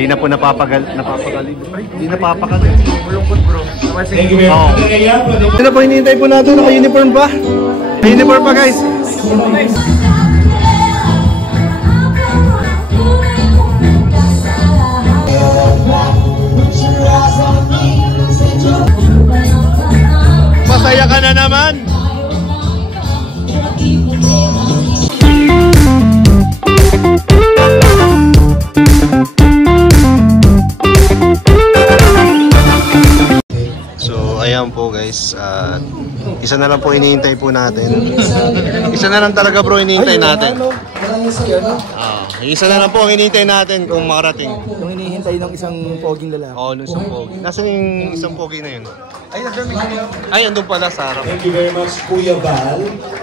Hindi na po napapagaling. Hindi napapagaling. Malungkot bro. Thank you very much. Ito na po, hinihintay po natin. Naka-uniform pa. Naka-uniform pa guys. Masaya ka na naman. So ayan po guys, isa na lang po hinihintay po natin. Isa na lang talaga bro hinihintay natin. Isa na lang po ang hinihintay natin kung makarating. Yung hinihintay ng isang poging lalaki. Oo, ng isang pogi. Nasaan yung isang pogi na yun? Ay, andun pala sa harap. Thank you very much, Kuya Val.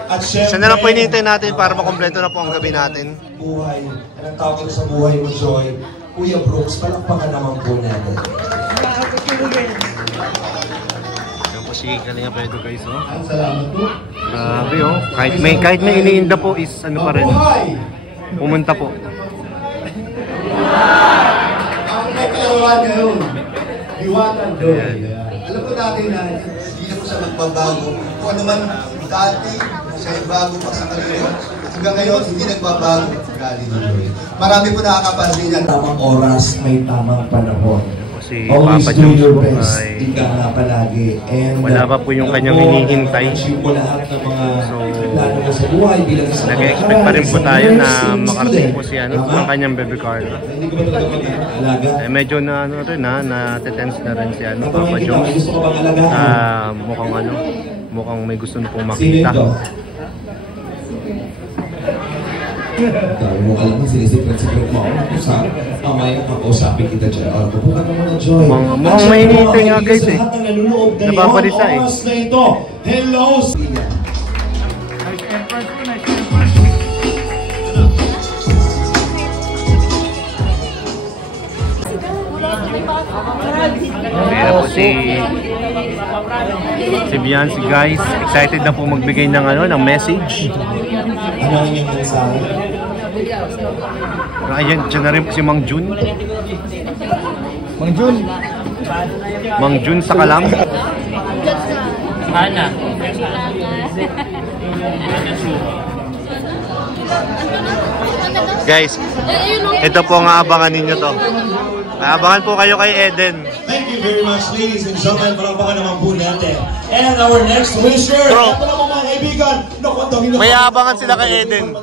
At syempre, isa na lang po hinihintay natin para makompleto na po ang gabi natin. Buhay. Anong tawag sa buhay mo, Joy? Kuya Brooks, palakpakan naman po natin. Sige, Kalinga Pedro guys, oh. Salamat po. Grabe, oh. Kahit may iniinda po is ano pa rin. Pumunta po. Ang may kalawan ngayon, Diwatan Joy. Alam po natin na hindi na po siya magbabago. Kung ano man dati, siya ay bago pa sa kanila. Hanggang ngayon, hindi nagbabago. Galing Joy. Marami po nakakapansin yan. Tamang oras, may tamang panahon. Si Papa Jones po ay wala pa po yung kanyang hinihintay. So nag-expect pa rin po tayo na makarating po si ano, ang kanyang baby Carla. Medyo na ano rin na-tense na rin si ano, Papa Jones. Mukhang may gusto na pong makita. Dahil mo alam mo, sinisipret-sipret mo ako sa mamaya kakausapin kita dyan. Pupukan mo na, Joy. Mukhang may hinihintay nga guys eh. Nababalisa eh. Hello! Ayan po si Beyonce guys. Excited na po magbigay ng ng message. Ano ang yung mensahe? Ayan, dyan na rin po si Mang Jun. Mang Jun sa Kalam. Mana? Guys, ito po ang aabangan ninyo to. Aabangan po kayo kay Eden. Thank you very much, ladies and gentlemen. Palakpakan naman po natin. And our next wisher. Ito naman mga kaibigan. May aabangan sila kay Eden.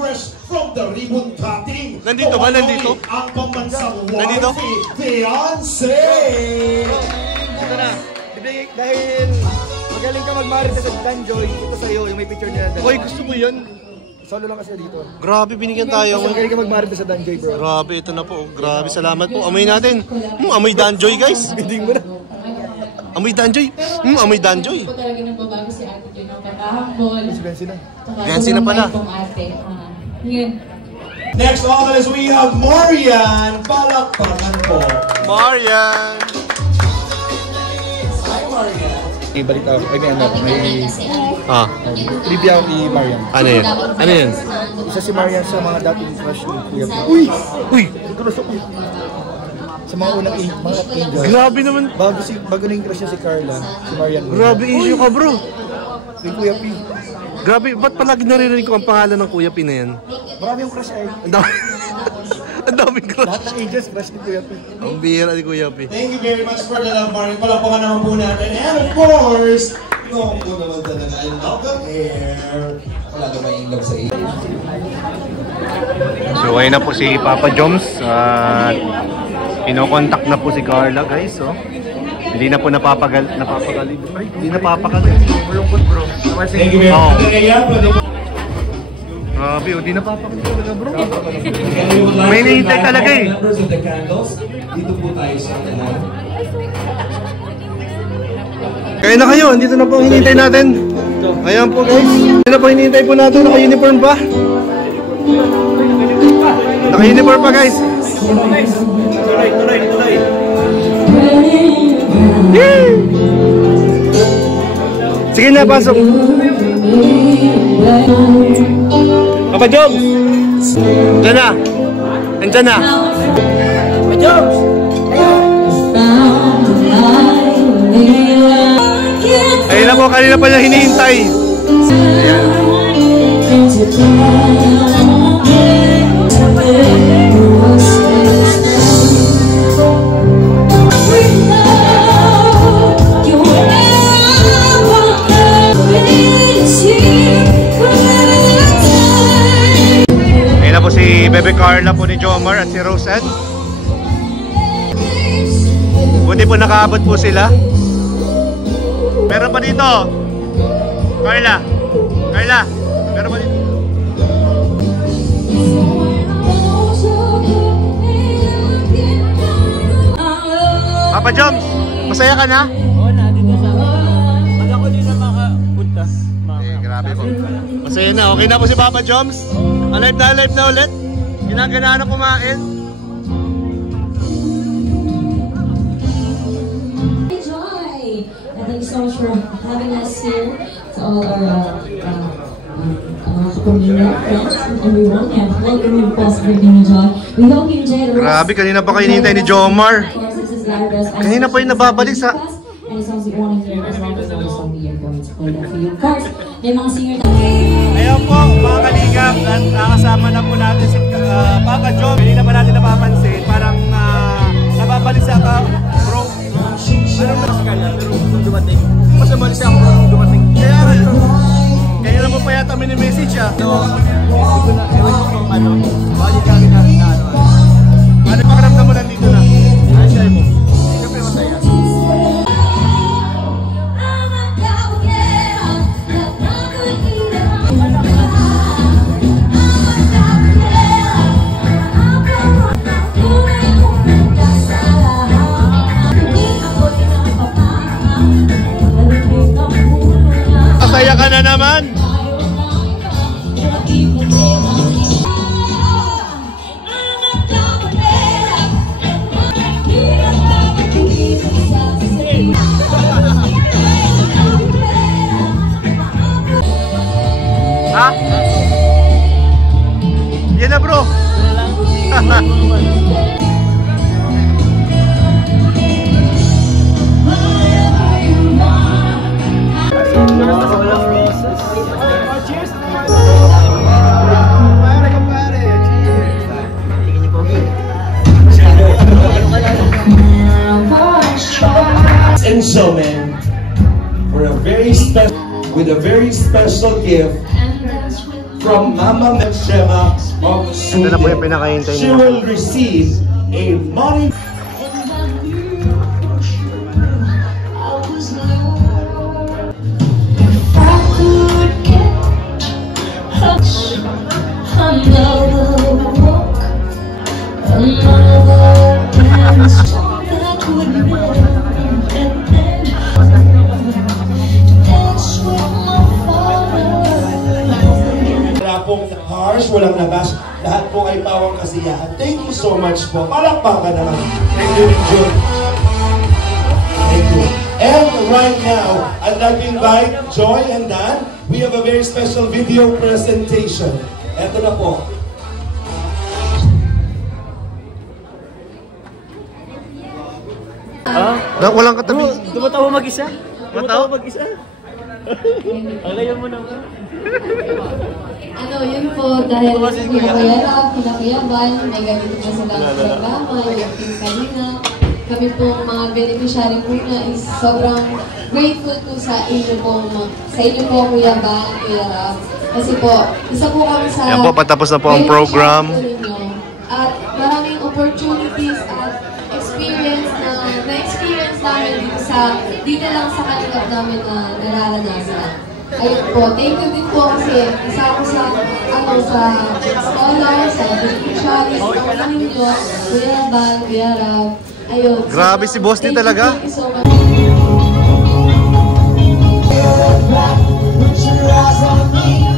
Fresh from the ribbon cutting. Nandito ba? Nandito? Ang pambansang nandito? Beyonce! Ito na. Dahil magaling ka mag-married sa Danjoy, ito sa'yo, yung may picture niya. Hoy, gusto ko yun. Solo lang kasi dito. Grabe, binigyan tayo. Magaling ka mag-married sa Danjoy, bro. Grabe, ito na po. Grabe, salamat po. Amoy natin. Amoy Danjoy, guys. Bidding mo na. Amoy Danjoy. Amoy Danjoy. Talaga nagbabago si Ate Joy ng pagkahambol. Si Bensi na. Bensi na pala. Next on is we have Marian. Palakpakan po. Marian. Hi, Marian. Ibalik ako. May trivia kay Marian. Ano yun? Ano yun? Isa si Marian sa mga dating crush ni Kuya. Uy! Sa mga unang mga angels. Grabe naman. Bago na yung crush niya si Carla, si Marian. Grabe issue ka, bro. Kay Kuya P. Grabe, ba't palagi naririnig ko ang pangalan ng Kuya P na yan? Marami yung crush ay. Ang daming crush. Lahat ng angels crush ni Kuya P. Ang bihira ni Kuya P. Thank you very much for the love, Marian. Palakpakan naman po natin. And of course, no po naman talaga. I love the air. Wala na ba yung love sa iyo? So, ayun na po si Papa Joms. Ino-contact na po si Carla, guys. Oh. Hindi na po napapagaling. Ay, hindi napapagaling. Malungkot, bro. Thank you very much. Grabe, hindi napapagaling talaga, bro. May nihintay talaga eh. Dito po tayo sa Kaya na kayo, dito na po ang hinihintay natin. Ayan po, guys. Dito na po hinihintay po natin. Naka-uniform pa. Naka-uniform pa, guys. Tuloy. Sige na, pasok. Papa Job! Diyan na. Andyan na. mo, kanina pa niya hinihintay. Ayan. Ayan na po si Bebe Carla po ni Jomar at si Rosette. Buti po nakaabot po sila. Meron pa dito. Carla. Carla. Meron pa dito. Papa Joms, masaya ka na? Oo, nandito sa wala ko din na makapunta. Grabe po. Masaya na. Okay na po si Papa Joms. Alive na ulit. Ginagana na kumain. Thank you so much for having us here to all our community friends and everyone. And welcome you po sa Bringing Joy. We hope you enjoyed the rest. Grabe, kanina pa kayo hinihintay ni Jomar. Kanina pa yung nababalik sa... And it's also one of your as long as the song we are going to play that for you. Of course, may mga singer na... Ayun po, mga kalingap, at nakasama na po natin si Papa John. Hindi na pa natin napapansin, parang nababalik sa bro. Ano na sa kanya? Nung dumating. Mas nabalik siya ako nung dumating. Kaya na po pa yata mini-message siya. Hindi ko na, ewan ko kung ano. Balik kami na ano. Ano pakiramdam mo nandito na? Ano siya mo? Siyempre masaya. Masaya ka na naman. Ha? Yan na bro. And so, man, for a very special, with a very special gift from Mama Melchema of Ito na po yung pinakahintay Sweden. She niya. will receive a money. Wala pong harsh, walang labas. Lahat po ay pawang kasiyahan. Thank you so much po. Palakpakan naman. Thank you, June. Thank you. And right now, I'd like to invite Joy and Dan. We have a very special video presentation. Eto na po. Walang katabi. Tumatawa mag-isa? Tumatawa? mag-isa? Alayan mo naman. Ano, yun po, dahil pinakayarap, pinakayaban, may ganito pa silang programa, yung Team Kalina. Kami po mga beneficiary po na is sobrang grateful po sa inyo po, Kuya Ban, Kuya Rab. Kasi po, isa po kami sa... Yan po, patapos na po ang program. At maraming opportunities at experience namin dito lang sa kanilap namin na nararanasan. Ayun po, thank you din po kasi isa ako sa scholar, sa beneficiaries, sa ninyo, Kuya Ban, Kuya Rab. Ayun. Grabe si Boss din talaga. Thank you so much. Put your eyes on me,